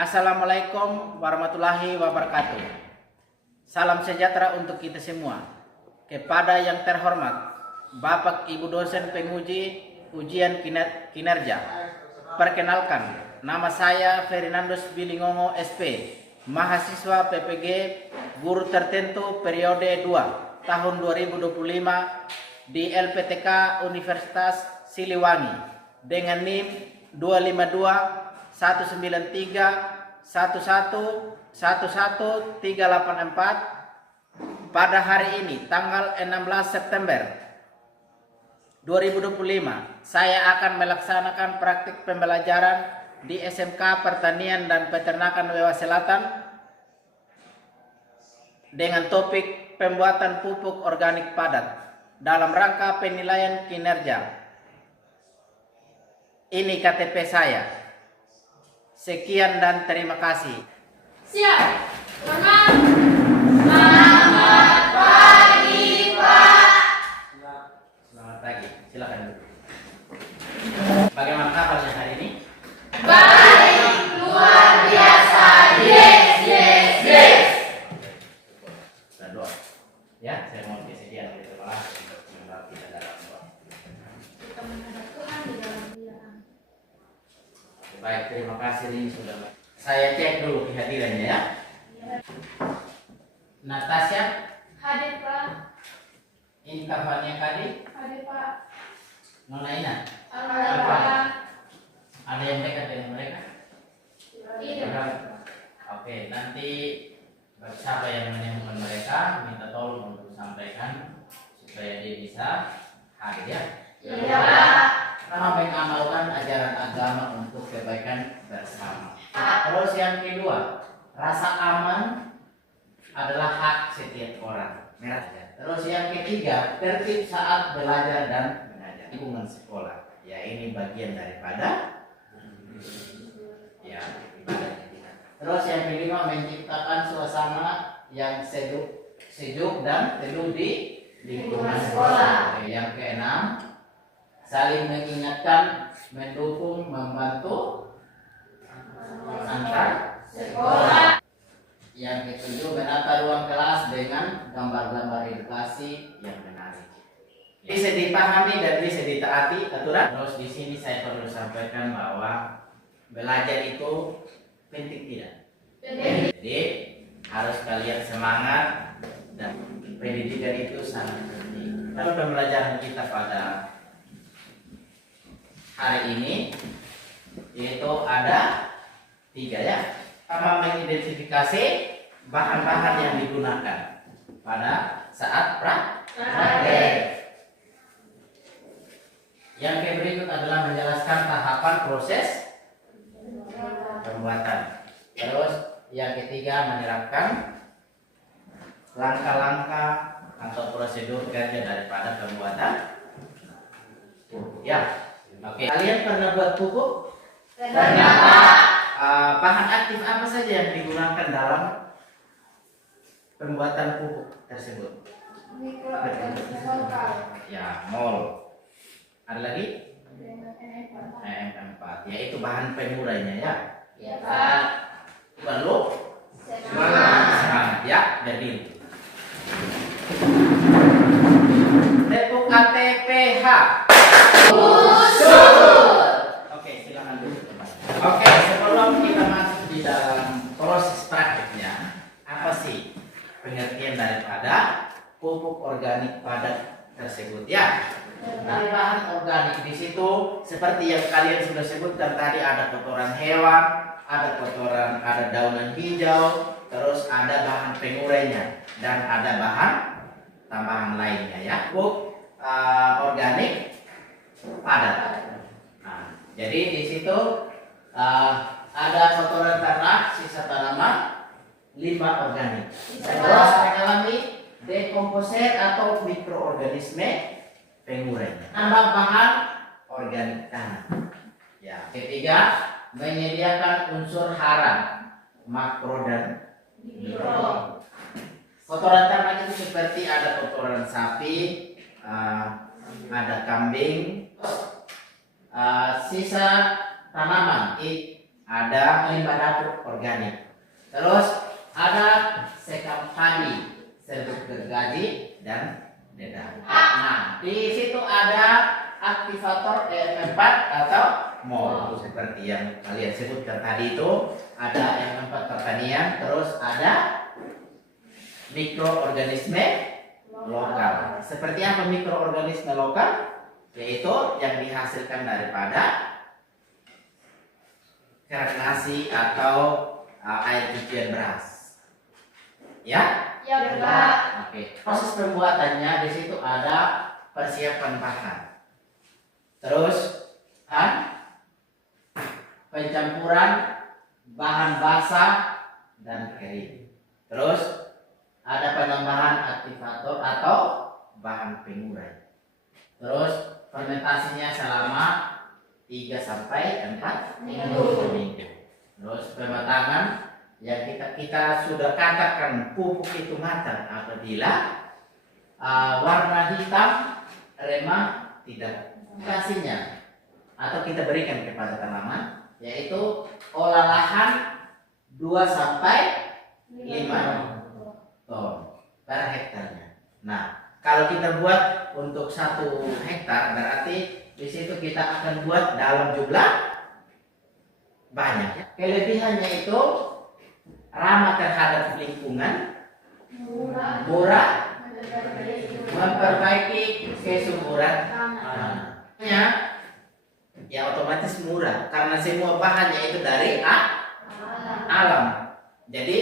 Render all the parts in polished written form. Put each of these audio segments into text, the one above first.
Assalamualaikum warahmatullahi wabarakatuh. Salam sejahtera untuk kita semua. Kepada yang terhormat Bapak Ibu dosen penguji ujian kinerja, perkenalkan, nama saya Ferdinandus Bilingongo SP, mahasiswa PPG guru tertentu periode 2 tahun 2025 di LPTK Universitas Siliwangi dengan NIM 252 193 11 11 384 pada hari ini tanggal 16 September 2025 saya akan melaksanakan praktik pembelajaran di SMK Pertanian dan Peternakan Wewa Selatan dengan topik pembuatan pupuk organik padat dalam rangka penilaian kinerja. Ini KTP saya. Sekian dan terima kasih. Siap. Hormat. Selamat pagi, Pak. Selamat pagi. Silakan duduk. Bagaimana kabarnya hari ini? Baik, luar biasa. Yes. Sudah doa. Ya, saya mohon kesediaan dari kepala untuk membawa kita dalam doa. Kita menghadap Tuhan di dalam kemuliaan. Baik, terima kasih ini sudah. Saya cek dulu kehadirannya ya. Natasha, Hadir, Pak. ini kafannya Kadi, Hadir, Pak. Nona Ina. Alhamdulillah, Pak. Ada yang dekat dengan mereka? Iya, Pak. Oke, nanti siapa yang menemukan mereka minta tolong untuk sampaikan supaya dia bisa hadir ya. Iya, Pak. Karena mengamalkan ajaran agama untuk kebaikan bersama. Terus yang kedua, rasa aman adalah hak setiap orang. Terus yang ketiga, tertib saat belajar dan mengajar. Lingkungan sekolah. Ya, ini bagian daripada ya ibadah kita. Terus yang kelima, menciptakan suasana yang sejuk dan teduh di lingkungan sekolah. Yang keenam, saling mengingatkan, mendukung, membantu antar sekolah. Yang ketujuh, menata ruang kelas dengan gambar-gambar edukasi yang menarik. Bisa dipahami dan bisa ditaati aturan. Terus di sini saya perlu sampaikan bahwa belajar itu penting tidak? Jadi harus kalian semangat dan pendidikan itu sangat penting. Kalau pembelajaran kita pada hari ini yaitu ada 3 ya. Pertama, mengidentifikasi bahan-bahan yang digunakan pada saat praktek. Yang berikut adalah menjelaskan tahapan proses pembuatan. Terus yang ketiga, menerapkan langkah-langkah atau prosedur kerja daripada pembuatan. Ya. Oke, kalian pernah buat pupuk? Pernah. Bahan aktif apa saja yang digunakan dalam pembuatan pupuk tersebut? Mikroorganisme lokal. Ya, mol. Ada lagi? NM4. Yaitu bahan pengurainya ya. Iya, Pak. Perlu semangat ya, jadi tepuk KTPH. Oke, silakan dulu. Oke, sebelum kita masuk di dalam proses praktiknya, apa sih pengertian daripada pupuk organik padat tersebut ya? Nah, bahan organik di situ seperti yang kalian sudah sebutkan tadi, ada kotoran hewan, ada kotoran, ada daunan hijau, terus ada bahan pengurainya dan ada bahan tambahan lainnya ya. Pupuk organik padat. Nah, jadi di situ ada kotoran ternak, sisa tanaman, limbah organik. Terus mengalami dekomposer atau mikroorganisme pengurai. Tambah bahan organik tanah. Ya. Ketiga, menyediakan unsur hara, makro dan mikro. Kotoran ternak itu seperti ada kotoran sapi, ada kambing, sisa tanaman, ada limbah dapur organik. Terus ada sekam padi, serbuk gergaji, dan dedam. Nah, di situ ada aktivator EM4 atau MOL seperti yang kalian sebutkan tadi itu. Ada EM4 pertanian, terus ada mikroorganisme lokal. Seperti apa mikroorganisme lokal? Yaitu yang dihasilkan daripada kerak nasi atau air cucian beras. Ya? Ya, Pak. Oke. Proses pembuatannya di situ ada persiapan bahan. Terus pencampuran bahan basah dan kering. Terus ada penambahan aktivator atau bahan pengurai. Terus fermentasinya selama 3 sampai 4 minggu. Terus pematangan yang kita sudah katakan pupuk itu matang apabila warna hitam remah tidak kasihnya atau kita berikan kepada tanaman, yaitu olah lahan 2 sampai 5 ton per hektarnya. Nah, kalau kita buat untuk 1 hektar berarti di situ kita akan buat dalam jumlah banyak. Kelebihannya itu ramah terhadap lingkungan, murah, memperbaiki kesuburan tanahnya. Ya otomatis murah karena semua bahannya itu dari alam. Jadi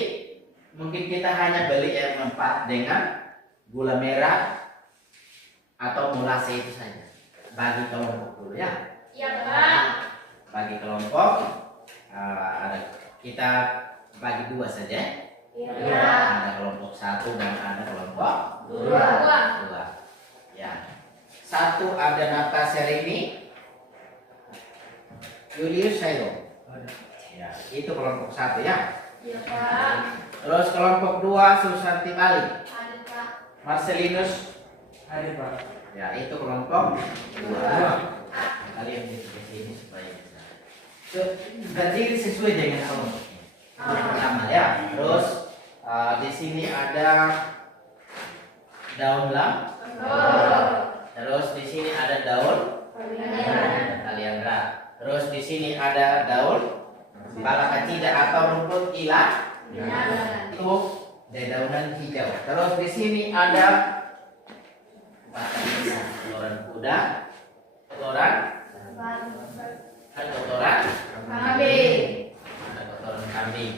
mungkin kita hanya beli yang mempat dengan gula merah atau molase itu saja. Bagi kelompok dulu ya. Ya, Pak. Bagi kelompok kita bagi 2 saja. Ya. Ada kelompok 1 dan ada kelompok 2. Ya. 1 ada Nata Serini, Julius Sayo. Ya, itu kelompok 1 ya. Ya, Pak. Terus kelompok 2 Susanti Bali, Ada, Pak. Marcelinus. Ada Pak. Ya, itu kelompok 2. Kalian di sini supaya bisa. Berdiri sesuai dengan kelompoknya. Yang pertama ya. Terus di sini ada daun lam. Terus di sini ada daun kaliandra. Terus di sini ada daun balakacida atau rumput ilah. Itu dedaunan hijau. Terus di sini ada batang pisang, kotoran kuda, kotoran Kambing. ada kotoran kambing,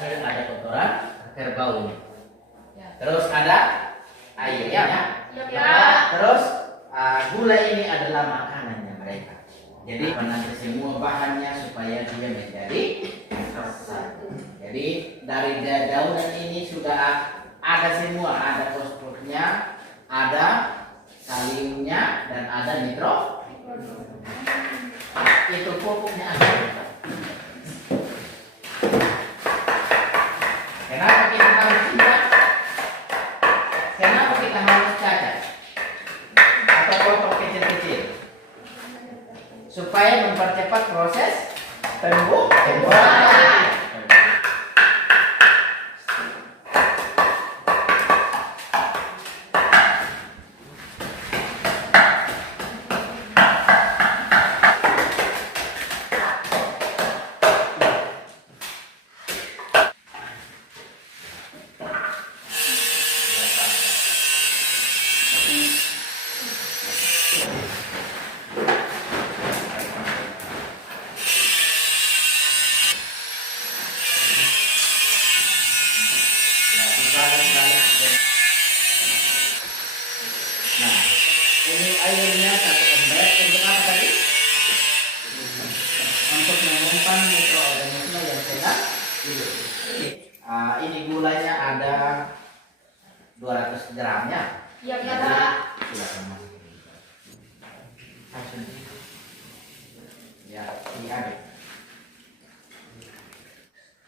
ada kotoran kerbau. Terus ada air ya. Ya. Terus gula ini adalah makanannya mereka. Jadi menanti semua bahannya supaya dia menjadi satu. Jadi dari daunan ini sudah ada semua, ada fosfornya, ada kaliumnya, dan ada nitro. Itu pupuknya ada. Kenapa kita harus cacat? Kenapa kita harus cacat? Atau potong kecil-kecil? Supaya mempercepat proses pembuatan. Nah, ini airnya 1 ember untuk apa tadi? Untuk mengumpan mikroorganisme yang sedang hidup. Ini gulanya ada 200 gram ya. Ya, Pak. Silakan masukin. Ya, ini ada.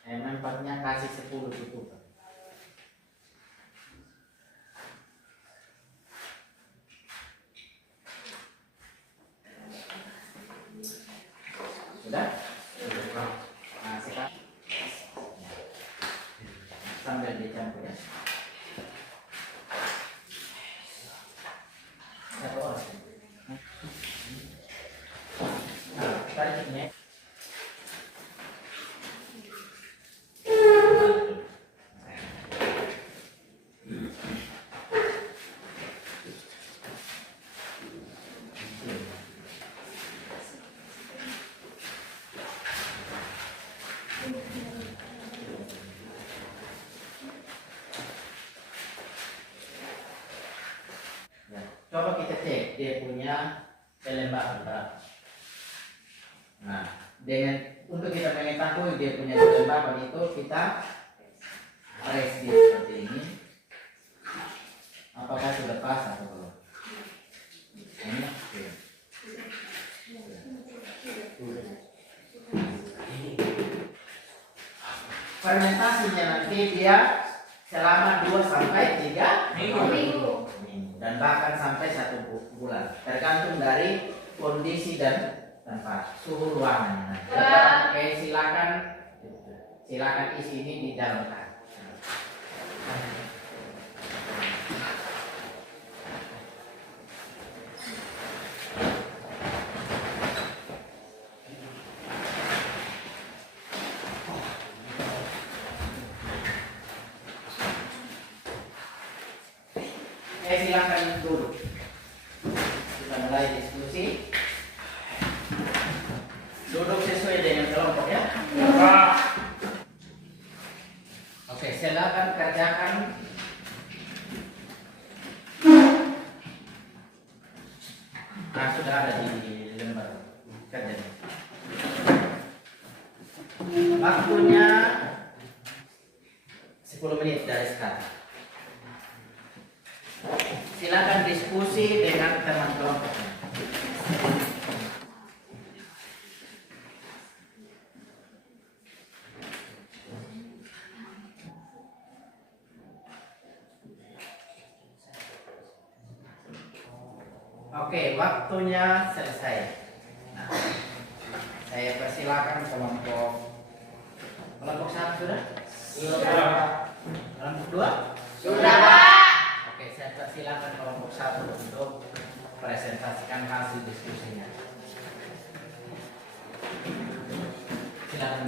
Empatnya kasih 10 tutup. Sudah? sambil dicampur ya. Satu orang. Nah, tariknya. Ya, coba kita cek dia punya kelembapan berapa. Nah, untuk kita mengetahui dia punya kelembapan itu kita press dia seperti ini. Apakah sudah pas atau belum? Ini. Oke. Fermentasinya nanti dia selama 2 sampai 3 Minggu. dan bahkan sampai 1 bulan, tergantung dari kondisi dan tempat suhu ruangannya. Oke, silakan isi ini di dalam tas. Silakan duduk. Kita mulai diskusi. Duduk sesuai dengan kelompok ya. Oke, silakan kerjakan. Nah, sudah ada di lembar kerjanya. Waktunya 10 menit dari sekarang. Silakan diskusi dengan teman kelompoknya. Oke, waktunya selesai. Nah, saya persilakan kelompok 1 sudah? Kelompok 2? Sudah, Pak. Oke, saya persilakan kelompok 1 untuk presentasikan hasil diskusinya. Silakan.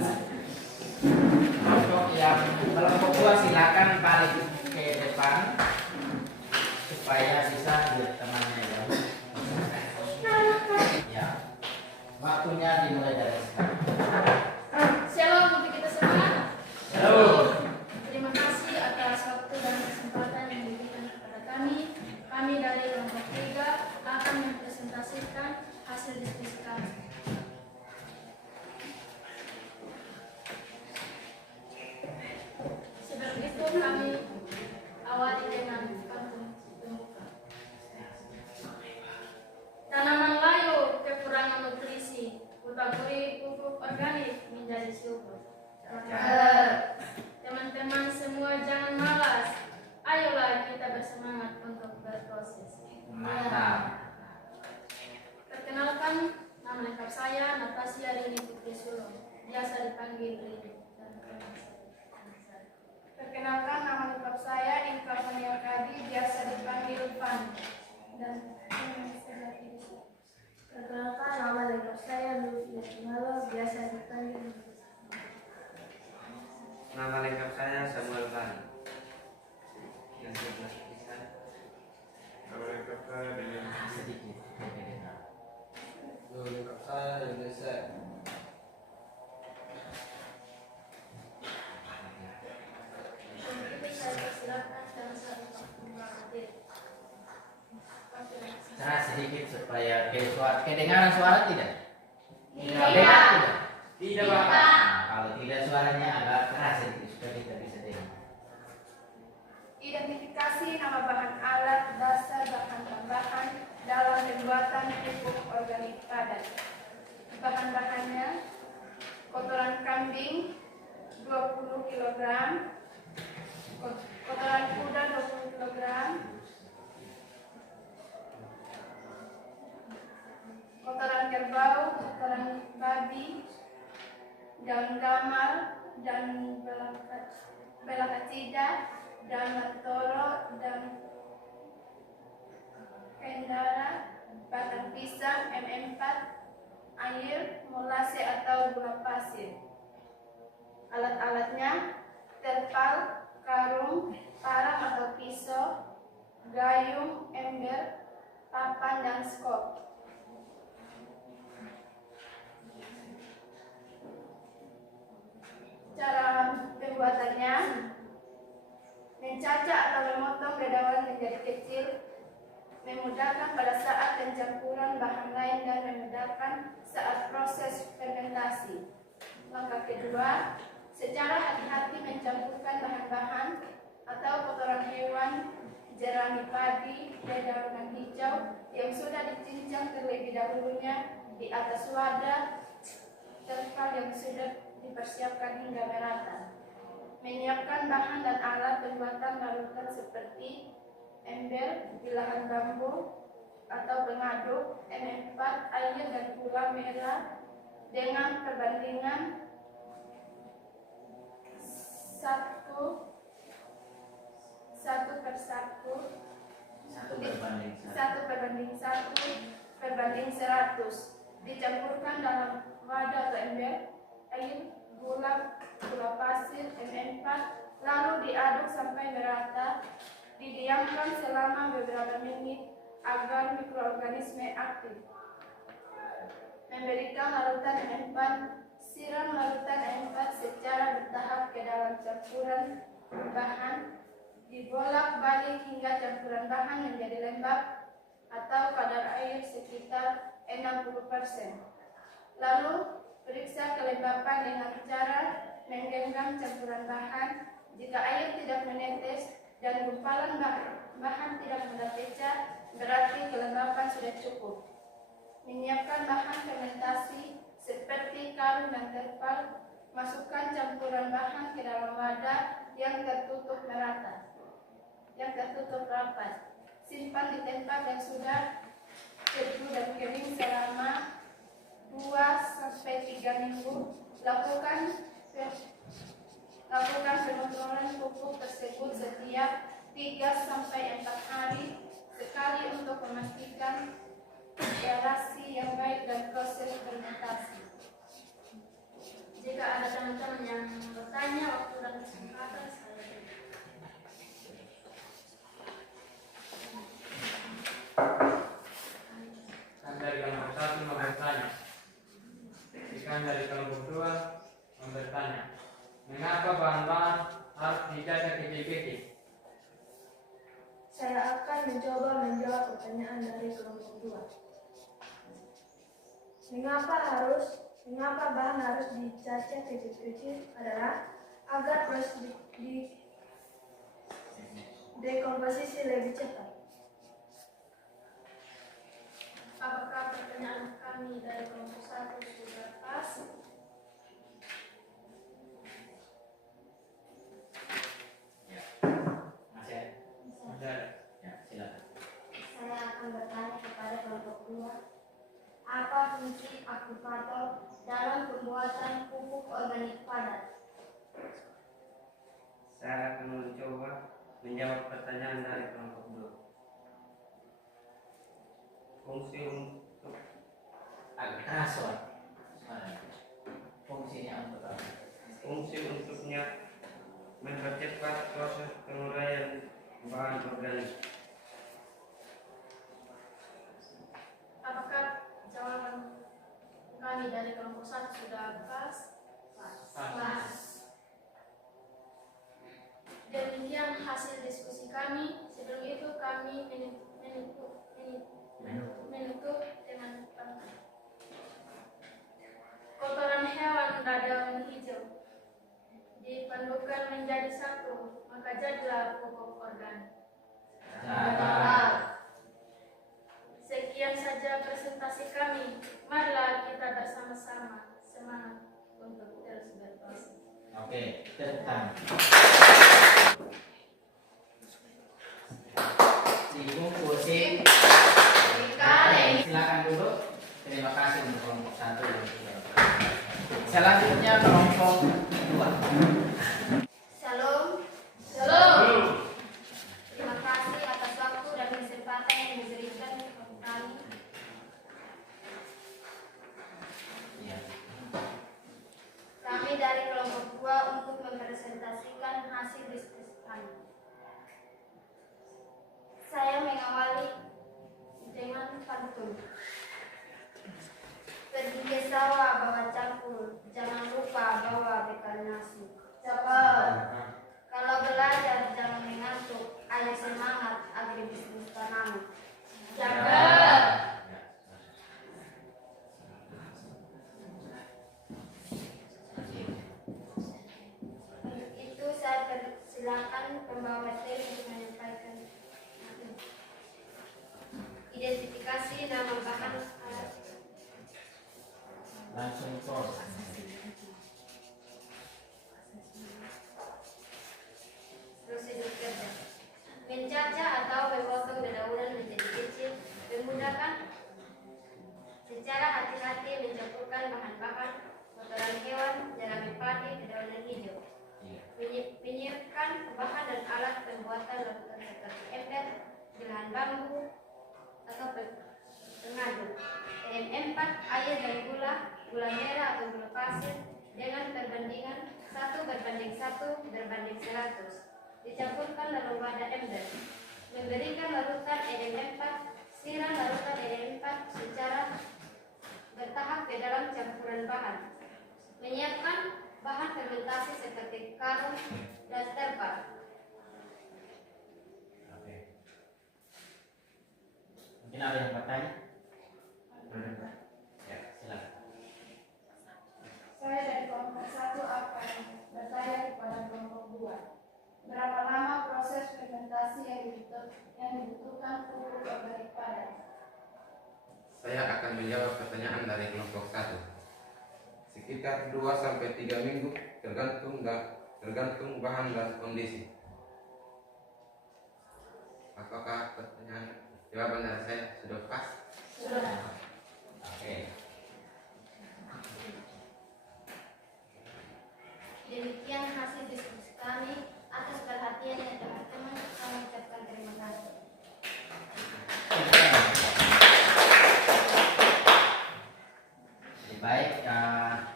Kelompok 2 silakan balik ke depan supaya bisa lihat temannya ya. Ya. Waktunya dimulai dari sekarang. Shalom untuk kita semua. Shalom. Terima kasih atas waktu dan kesempatan yang diberikan kepada kami. Kami dari kelompok 3 akan mempresentasikan hasil diskusi kami. Sebelum itu kami awali dengan pantun pembuka. Tanaman layu kekurangan nutrisi, kutaburi pupuk organik menjadi subur. Teman-teman semua jangan malas. Ayolah kita bersemangat untuk berproses. Mantap. Perkenalkan, nama lengkap saya Natasha Rini Putri Sulung, biasa dipanggil Rini. Perkenalkan, nama lengkap saya Inka Fania Kadi, biasa dipanggil Pan. Dan perkenalkan, nama lengkap saya Lucia Malo, biasa dipanggil. Nama lengkap saya Samuel Bani. Yang 11 bisa. Nama lengkap saya dengan Sedikit. nama lengkap saya Indonesia. Cara sedikit supaya kedengaran suara tidak? Tidak. Tidak. Tidak, Pak. Nah, kalau tidak suaranya agak keras sedikit supaya kita bisa dengar. Identifikasi nama bahan alat, dasar, bahan tambahan dalam pembuatan pupuk organik padat. Bahan-bahannya kotoran kambing 20 kg, kotoran kuda 20 kg, kotoran kerbau, kotoran babi, daun gamal, dan belah Pesticida dan Mentoro dan Kendara, batang pisang, MM4, air, molase atau gula pasir. Alat-alatnya terpal, karung, parang atau pisau, gayung, ember, papan, dan skop. Cara pembuatannya: mencacah atau memotong dedaunan menjadi kecil, memudahkan pada saat pencampuran bahan lain dan memudahkan saat proses fermentasi. Langkah kedua, secara hati-hati mencampurkan bahan-bahan atau kotoran hewan, jerami padi, dedaunan hijau yang sudah dicincang terlebih dahulunya di atas wadah terpal yang sudah dipersiapkan hingga merata. Menyiapkan bahan dan alat pembuatan larutan seperti ember, bilahan bambu atau pengaduk, MM4, air dan gula merah dengan perbandingan 1 per 1 dicampurkan dalam wadah atau ember, air, gula pasir, MM4, lalu diaduk sampai merata. Didiamkan selama beberapa menit agar mikroorganisme aktif. Memberikan larutan MM4, siram larutan MM4 secara bertahap ke dalam campuran bahan, dibolak-balik hingga campuran bahan menjadi lembab atau kadar air sekitar 60%. Lalu periksa kelembapan dengan cara menggenggam campuran bahan. Jika air tidak menetes dan gumpalan bahan tidak mudah pecah, berarti kelembapan sudah cukup. Menyiapkan bahan fermentasi seperti karung dan terpal. Masukkan campuran bahan ke dalam wadah yang tertutup rapat. Simpan di tempat yang sudah teduh dan kering selama 2-3 minggu. Lakukan pengontrolan pupuk tersebut setiap 3-4 hari sekali untuk memastikan aerasi yang baik dan proses fermentasi. Jika ada teman-teman yang bertanya, waktu dan kesempatan saya beri. Kan dari kelompok 1 mau bertanya. Ikan dari kelompok 2 mau bertanya. Mengapa bahan-bahan harus dicacah kecil-kecil? Saya akan mencoba menjawab pertanyaan dari kelompok 2. Mengapa bahan harus dicacah kecil-kecil adalah agar proses dekomposisi lebih cepat. Apakah pertanyaan kami dari kelompok 1 sudah pas? Masih ada? Ada. Ya, silakan. Saya akan bertanya kepada kelompok 2. Apa fungsi aktivator dalam pembuatan pupuk organik padat? Saya akan mencoba menjawab pertanyaan dari kelompok 2. Fungsi untuk Agak keras suara. Fungsinya untuk apa? fungsi untuknya mempercepat proses penguraian bahan organik. Apakah jawaban kami dari kelompok 1 sudah pas? Pas. Demikian hasil diskusi kami. Sebelum itu kami menutup dengan kotoran hewan dadaunan hijau dipadukan menjadi satu, maka jadilah pupuk organik. Sekian saja presentasi kami. Marilah kita bersama-sama semangat untuk terus berproses. Oke, tentang dibungkusin. Silakan dulu. Terima kasih untuk kelompok 1 dan 2. Selanjutnya kelompok 2. Shalom. mempresentasikan hasil diskusi kami. Saya mengawali dengan pantun. Pergi ke sawah bawa campur, jangan lupa bawa bekal nasi. Kalau belajar jangan mengantuk, ayo semangat agribisnis tanaman. Untuk itu saya persilakan pembawa materi untuk menyampaikan identifikasi nama bahan alat. Langsung proses. Prosedur kerja. Mencacah atau memotong dedaunan menjadi kecil, memudahkan secara hati-hati mencampurkan bahan-bahan kotoran hewan, jerami padi, dedaunan hijau. Menyiapkan bahan dan alat pembuatan larutan seperti ember, belahan bambu, atau pengadu. PM4, air dan gula merah atau gula pasir dengan perbandingan 1:1/100. Dicampurkan dalam wadah ember. Memberikan larutan EDM4, siram larutan EDM4 secara bertahap ke dalam campuran bahan. Menyiapkan bahan fermentasi seperti karung dan terpal. Oke. Mungkin ada yang bertanya? Ya, silakan. Saya dari kelompok 1 akan bertanya kepada kelompok 2. Berapa lama proses fermentasi yang dibutuhkan pupuk organik padat? Saya akan menjawab pertanyaan dari kelompok 1. Sekitar 2-3 minggu tergantung bahan dan kondisi. Apakah jawaban dari saya sudah pas? Sudah. Oke. Demikian hasil diskusi kami. Atas perhatiannya teman-teman, kami ucapkan terima kasih. Baik,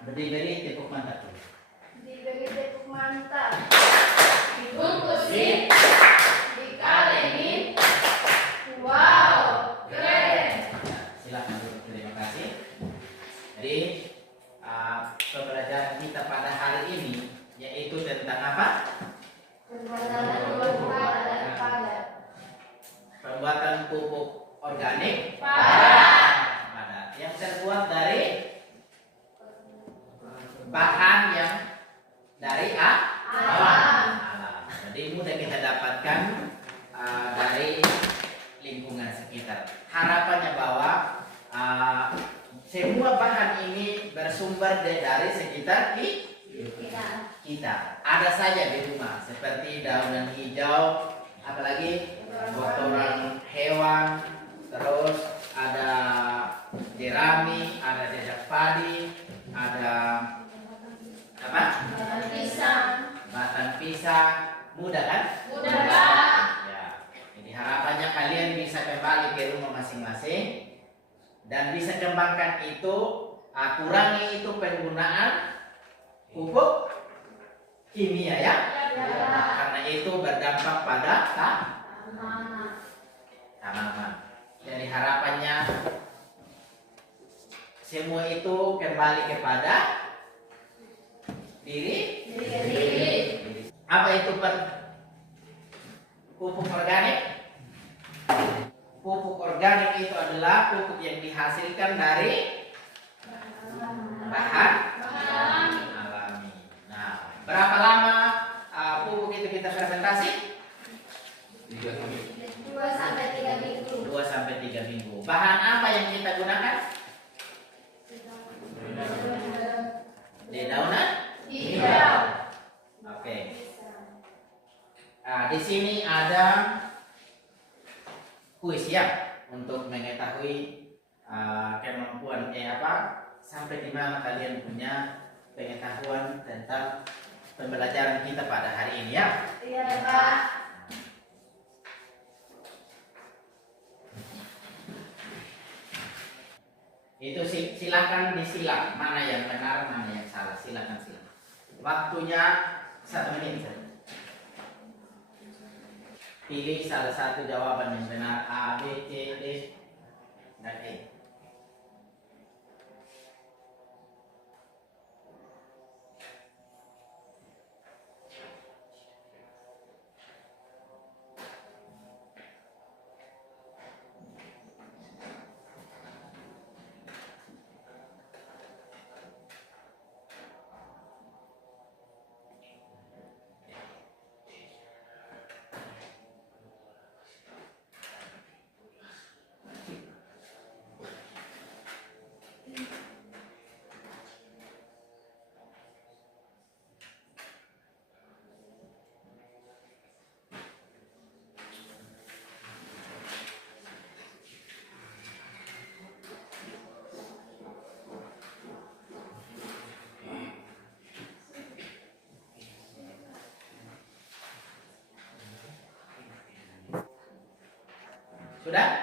berdiri tepuk mantap dulu. Diberi tepuk mantap. Dibungkusin, dikalemin. Wow, keren. Silakan dulu, terima kasih. Jadi pembelajaran kita pada hari ini yaitu tentang apa? Pembuatan pupuk organik padat yang terbuat dari bahan yang dari alam. Jadi mudah kita dapatkan dari lingkungan sekitar. Harapannya bahwa semua bahan ini bersumber dari sekitar kita. Ada saja di rumah seperti daunan hijau, apalagi kotoran hewan, terus ada jerami, ada jejak padi, ada apa? Batang pisang, mudah kan? Mudah, Pak. Ya. Jadi harapannya kalian bisa kembali ke rumah masing-masing dan bisa kembangkan itu, kurangi itu penggunaan pupuk kimia ya. Karena itu berdampak pada tanaman. Jadi harapannya semua itu kembali kepada diri. Apa itu pupuk organik? Pupuk organik itu adalah pupuk yang dihasilkan dari bahan alami. Nah, berapa lama pupuk itu kita fermentasi? 2-3 minggu. 2-3 minggu. Bahan apa yang kita gunakan? Dedaunan Hijau. Oke. Di sini ada kuis ya untuk mengetahui kemampuan sampai di mana kalian punya pengetahuan tentang pembelajaran kita pada hari ini ya. Iya, Pak. Itu silakan disilang mana yang benar mana yang salah, silakan. Waktunya 1 menit saja. Pilih salah satu jawaban yang benar, A, B, C, D, dan E. Sudah?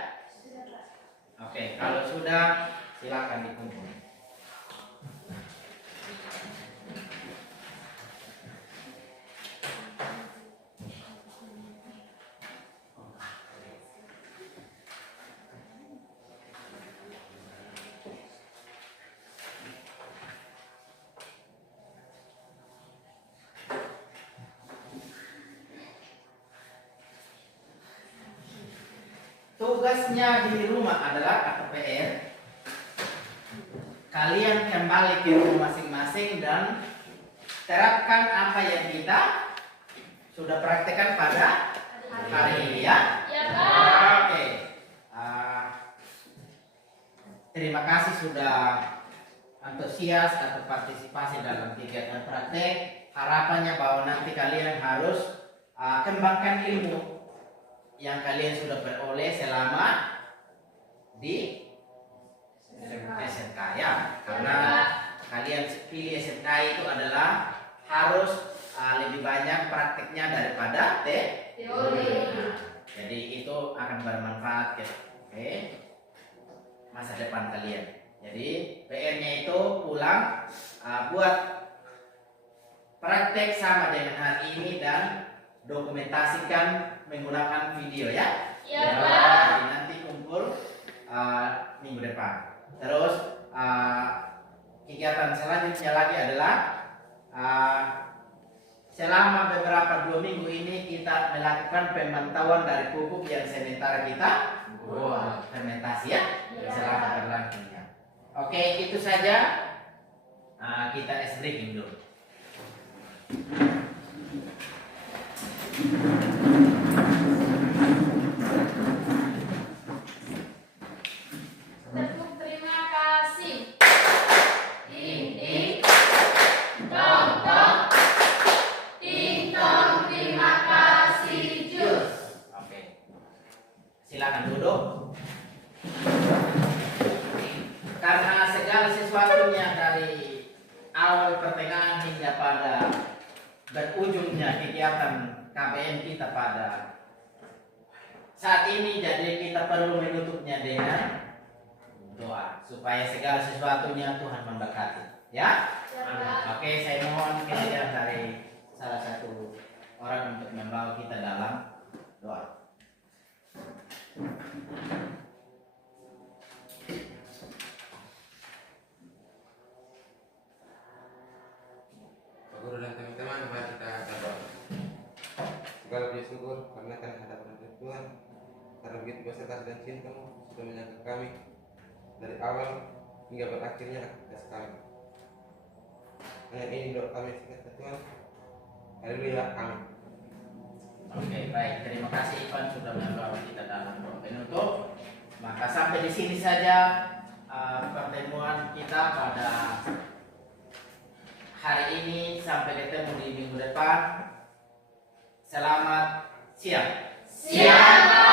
Oke, kalau sudah silakan dikumpul. Tugasnya di rumah adalah atau PR, kalian kembali ke rumah masing-masing dan terapkan apa yang kita sudah praktekkan pada hari ini ya. Ya, Pak. Oke. Terima kasih sudah antusias atau partisipasi dalam kegiatan praktek. Harapannya bahwa nanti kalian harus kembangkan ilmu yang kalian sudah peroleh selama di SMK ya, karena kalian pilih SMK itu adalah harus lebih banyak prakteknya daripada teori. Jadi itu akan bermanfaat masa depan kalian. Jadi PR-nya itu pulang buat praktek sama dengan hari ini dan dokumentasikan menggunakan video ya. Ya, Pak. Jadi nanti kumpul minggu depan. Terus kegiatan selanjutnya lagi adalah selama beberapa 2 minggu ini kita melakukan pemantauan dari pupuk yang sementara kita fermentasi ya, selama berlangsungnya. Oke, itu saja. Kita ice breaking dulu. Tepuk terima kasih. Ding ding. Tong tong. Ding tong, terima kasih jus. Oke. Silakan duduk. Karena segala sesuatunya dari awal pertengahan hingga pada berujungnya kegiatan KBM kita pada saat ini, jadi kita perlu menutupnya dengan doa supaya segala sesuatunya Tuhan memberkati ya. Oke, saya mohon kehadiran dari salah satu orang untuk membawa kita dalam doa. Pak Guru dan teman-teman, mari kita berdoa. Segala puji syukur karena kan hadapan Tuhan, karena begitu besar kasih dan cinta-Mu sudah menyangka kami dari awal hingga berakhirnya aktivitas kami. Hanya ini doa kami singkat Tuhan. Haleluya, amin. Oke, baik. Terima kasih Ivan sudah membawa kita dalam doa penutup. Maka sampai di sini saja pertemuan kita pada hari ini. Sampai ketemu di minggu depan. Selamat siang. Siap.